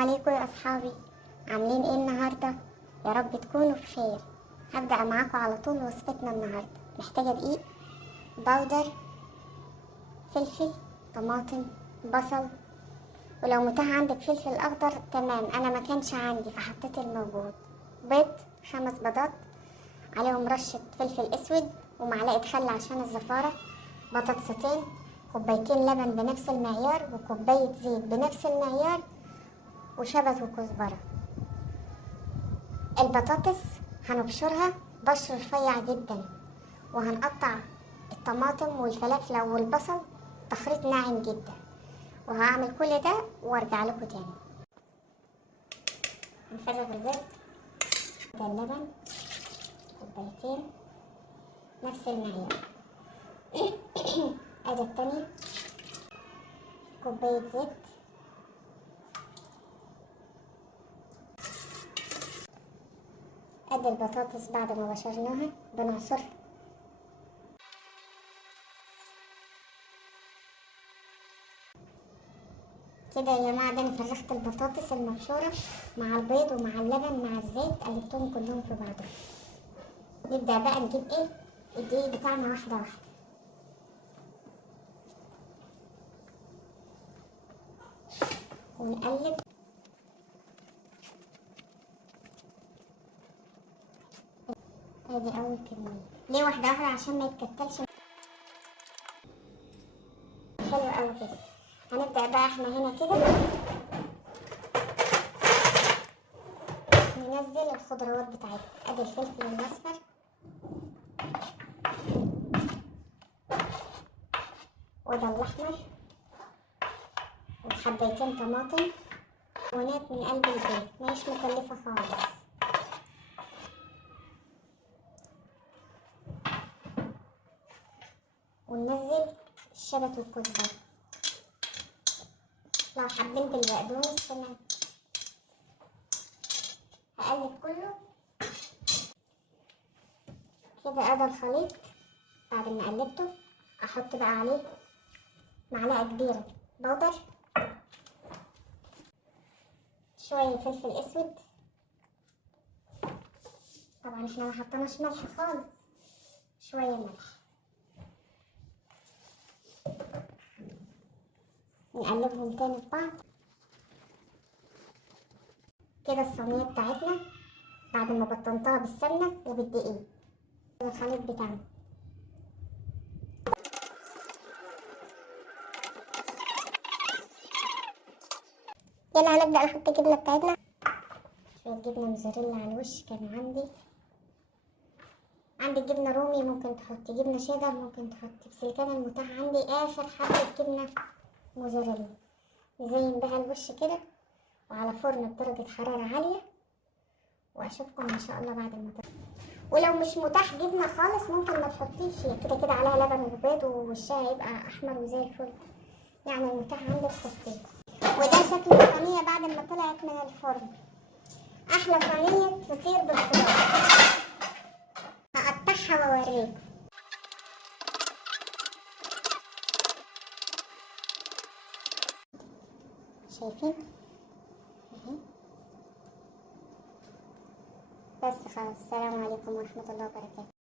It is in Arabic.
عليكم يا أصحابي، عاملين إيه النهاردة؟ يا رب تكونوا بخير. هبدأ معاكم على طول وصفتنا النهاردة. محتاجة دقيق، بودر، فلفل، طماطم، بصل، ولو متاح عندك فلفل أخضر تمام، أنا ما كانش عندي فحطيت الموجود. بيض 5 بيضات، عليهم رشة فلفل أسود ومعلقة خل عشان الزفارة، بطاطستين، كوبايتين لبن بنفس المعيار وكوباية زيت بنفس المعيار، وشبت وكزبرة. البطاطس هنبشرها بشر رفيع جدا، وهنقطع الطماطم والفلفل والبصل تخريط ناعم جدا، وهعمل كل ده وارجع لكم تاني. نفرغ البيض، ده اللبن كوبايتين نفس المعيار. ادي التانية كوباية زيت، ادي البطاطس بعد ما بشرناها بنعصرها. كده يا جماعة، ده انا فرغت البطاطس المبشورة مع البيض ومع اللبن مع الزيت، قلبتهم كلهم في بعضهم. نبدأ بقى نجيب ايه الدقيق بتاعنا واحدة واحدة، ونقلب. ادي اول كمية، ليه واحدة واحدة عشان ما يتكتلش. حلو اوي كده. هنبدأ بقى احنا هنا كده ننزل الخضروات بتاعتنا. ادي الفلفل الاصفر، وده الاحمر، وحبيتين طماطم، مكونات من قلب البيت مش مكلفة خالص. وننزل الشبت والكزبرة، لو حابين بالبقدونس تمام. هقلب كله كده. ادي الخليط بعد ما قلبته، احط بقى عليه معلقة كبيرة بودر، شوية فلفل اسود، طبعا احنا ما حطيناش ملح خالص، شوية ملح. نقلبهم تاني في بعض كده. الصينية بتاعتنا بعد ما بطنتها بالسمنة وبالدقيق، الخليط بتاعنا. يلا هنبدأ نحط الجبنة بتاعتنا. شوية جبنة موزاريلا على الوش، كان عندي جبنة رومي، ممكن تحطي جبنة شيدر، ممكن تحطي، بس اللي كان المتاح عندي آخر حبة جبنة موزاريلا. نزين بها الوش كده وعلى فرن بدرجة حرارة عالية، واشوفكم ان شاء الله بعد ما تطلع. ولو مش متاح جبنة خالص ممكن ما تحطيش، هي كده كده عليها لبن وبيض ووشها هيبقى احمر وزي الفل، يعني المتاح عندك حطيه. وده شكل الصينية بعد ما طلعت من الفرن. احلى صينية فطير بالخضار. هقطعها واوريكم. شايفين اهي. بس خلاص، السلام عليكم ورحمة الله وبركاته.